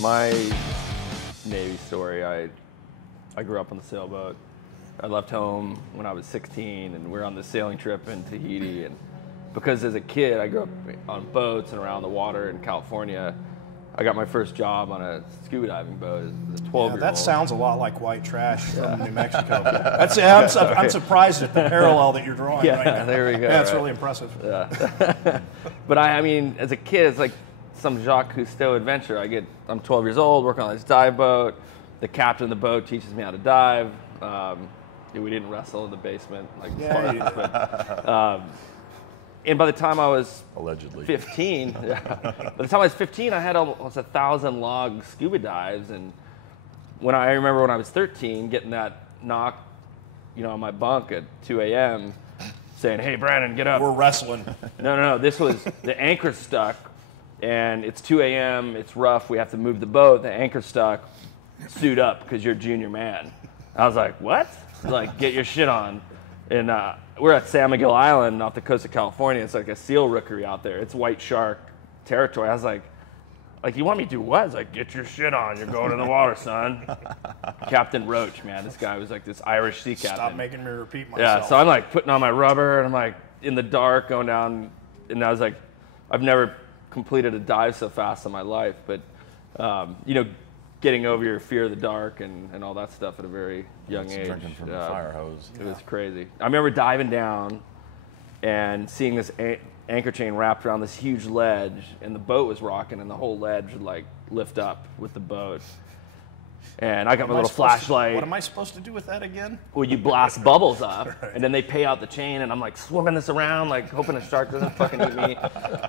my Navy story, I grew up on the sailboat. I left home when I was 16, and we were on this sailing trip in Tahiti. And because as a kid, I grew up on boats and around the water in California, I got my first job on a scuba diving boat as a 12-year-old. That sounds a lot like white trash from New Mexico. I'm surprised at the parallel that you're drawing right now. There we go. Yeah, it's really impressive. Yeah. But I mean, as a kid, it's like some Jacques Cousteau adventure. I'm 12 years old, working on this dive boat. The captain of the boat teaches me how to dive. We didn't wrestle in the basement like Spartans, but and by the time I was allegedly 15, by the time I was 15, I had almost 1,000 log scuba dives. And I remember when I was 13, getting that knock, on my bunk at 2 a.m. saying, "Hey, Brandon, get up. We're wrestling." No. This was the anchor stuck, and it's 2 a.m. It's rough. We have to move the boat. The anchor stuck. Suit up because you're a junior man. I was like, what? Like, get your shit on. And we're at San Miguel Island off the coast of California. It's like a seal rookery out there. It's white shark territory. I was like, you want me to do what? I was like, get your shit on. You're going in the water, son. Captain Roach, man. This guy was like this Irish sea captain. Stop making me repeat myself. Yeah, so I'm like putting on my rubber, and I'm like in the dark going down. And I was like, I've never completed a dive so fast in my life. But, getting over your fear of the dark and all that stuff at a very young age. Drinking from a fire hose. It was crazy. I remember diving down and seeing this anchor chain wrapped around this huge ledge, and the boat was rocking, and the whole ledge would like lift up with the boat. And I got my little flashlight. What am I supposed to do with that again? Well, you blast bubbles up, and then they pay out the chain, and I'm like swimming this around, like hoping a shark doesn't fucking eat me.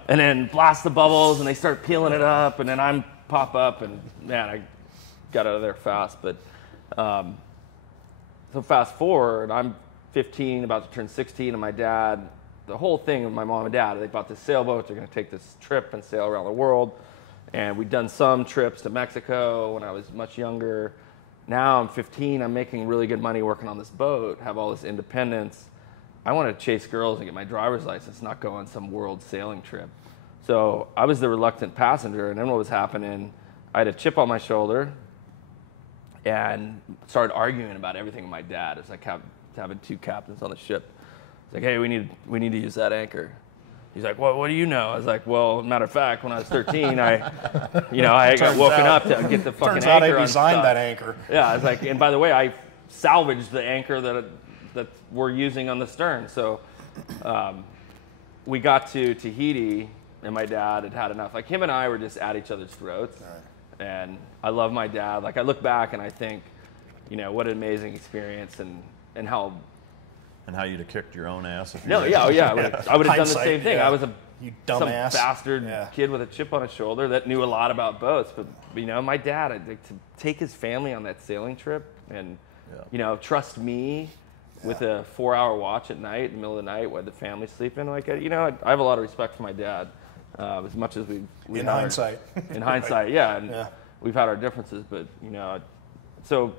And then blast the bubbles, and they start peeling it up, and then I'm pop up, and man, I got out of there fast. But so fast forward, I'm 15, about to turn 16, and my dad, the whole thing of my mom and dad, they bought this sailboat. They're going to take this trip and sail around the world. And we'd done some trips to Mexico when I was much younger. Now I'm 15, I'm making really good money working on this boat, have all this independence. I want to chase girls and get my driver's license, not go on some world sailing trip. So I was the reluctant passenger, and then what was happening, I had a chip on my shoulder and started arguing about everything with my dad. It's like having two captains on the ship. It's like, hey, we need to use that anchor. He's like, well, what do you know? I was like, well, matter of fact, when I was 13, I got woken up to get the fucking anchor. Turns out I designed that anchor. Yeah, I was like, and by the way, I salvaged the anchor that we're using on the stern. So we got to Tahiti, and my dad had enough. Like, him and I were just at each other's throats. Right. And I love my dad. Like, I look back and I think, what an amazing experience, and how... And how you'd have kicked your own ass if you I would have done the same thing. Yeah. I was some dumbass bastard kid with a chip on his shoulder that knew a lot about boats. But my dad, I'd like to take his family on that sailing trip and trust me with a 4-hour watch at night in the middle of the night while the family's sleeping. Like, I have a lot of respect for my dad, as much as we in hindsight. In hindsight, yeah, and we've had our differences, but so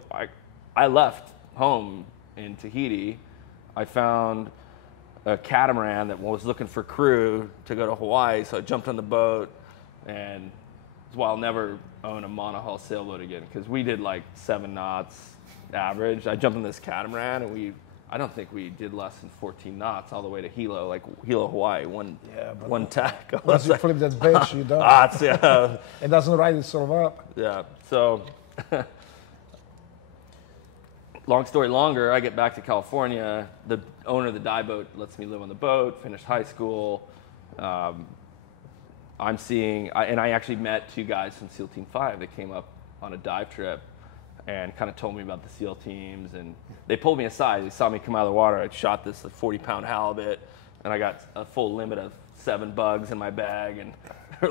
I left home in Tahiti. I found a catamaran that was looking for crew to go to Hawaii, so I jumped on the boat, and I'll never own a monohull sailboat again, because we did like 7 knots average. I jumped on this catamaran, and I don't think we did less than 14 knots all the way to Hilo, Hawaii, one tack. Once you flip that bitch, you don't. It doesn't ride itself up. Yeah, so... Long story longer, I get back to California. The owner of the dive boat lets me live on the boat, finished high school. I actually met 2 guys from SEAL Team 5 that came up on a dive trip and kind of told me about the SEAL teams. And they pulled me aside. They saw me come out of the water. I shot this 40-pound halibut, and I got a full limit of 7 bugs in my bag. And they're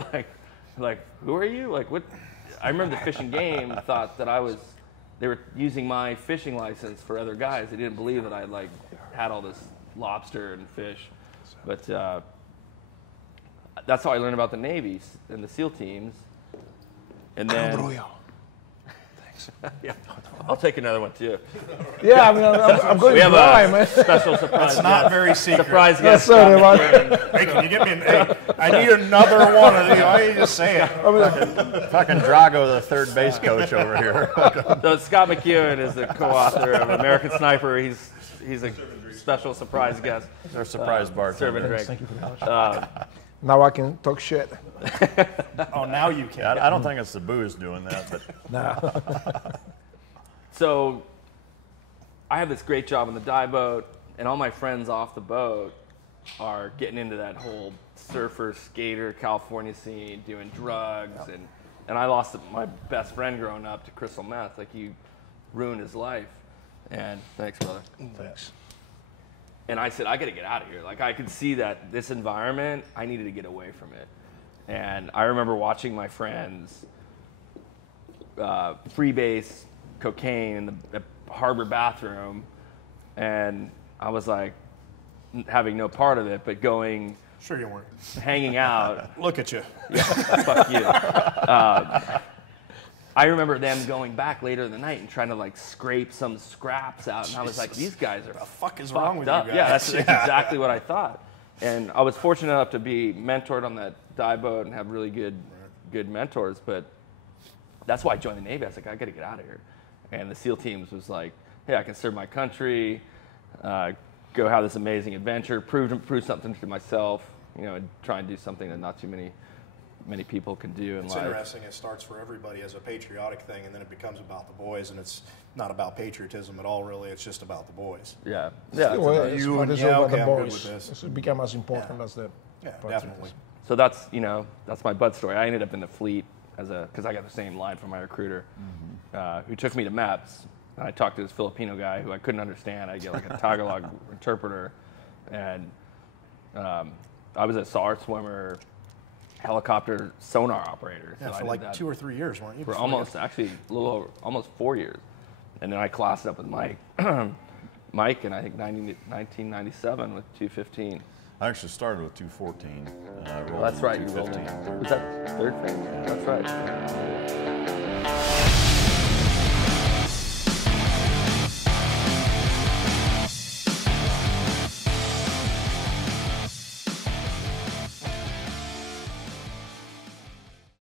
like, who are you? Like, what? I remember the Fish and Game thought that they were using my fishing license for other guys. They didn't believe that I had all this lobster and fish. But that's how I learned about the Navy and the SEAL teams. And then Yeah, I'll take another one too. Yeah, I mean, I'm going We to have try, a man. special surprise. It's not very secret. Surprise Yes, guest. sir, man. Hey, can you get me hey, I need another one of these. Why don't you just say it? Fucking Drago, the third base coach over here. So Scott McEwen is the co-author of American Sniper. He's a special surprise guest. They're surprise bartender. Serving drink. Thank you for that. Now I can talk shit. Oh, now you can. I don't think it's the booze doing that, but Nah. So I have this great job on the dive boat, and all my friends off the boat are getting into that whole surfer, skater, California scene, doing drugs, and I lost my best friend growing up to crystal meth. Like, you ruined his life. And thanks, brother. Thanks. And I said, I got to get out of here. Like, I could see that this environment, I needed to get away from it. And I remember watching my friends freebase cocaine in the harbor bathroom, and I was like, having no part of it, but going, Sure you weren't. hanging out. Look at you. Fuck you. I remember them going back later in the night and trying to like scrape some scraps out, and I was like, these guys are The fuck is wrong with you up. guys? Yeah, that's exactly what I thought. And I was fortunate enough to be mentored on that dive boat and have really good mentors, but that's why I joined the Navy. I was like, I got to get out of here. And the SEAL teams was like, hey, I can serve my country, go have this amazing adventure, prove something to myself, and try and do something that not too many people can do in It's life. interesting. It starts for everybody as a patriotic thing, and then it becomes about the boys, and it's not about patriotism at all, really. It's just about the boys. Yeah. Well, Yeah. it's you what and- is yeah, over okay, the I'm good boys. with this. It became as important as the Yeah, patriotism. definitely. So that's my bud story. I ended up in the fleet because I got the same line from my recruiter, who took me to MEPS. And I talked to this Filipino guy who I couldn't understand. I get like a Tagalog interpreter, and I was a SAR swimmer, helicopter sonar operator. Yeah, So I for did like that 2 or 3 years, weren't you? for Before almost actually a little over almost 4 years, and then I classed up with Mike, Mike, and I think 1997 with 215. I actually started with 214. And I rolled Well, that's right. You rolled 215. in. Was that third phase? That's right.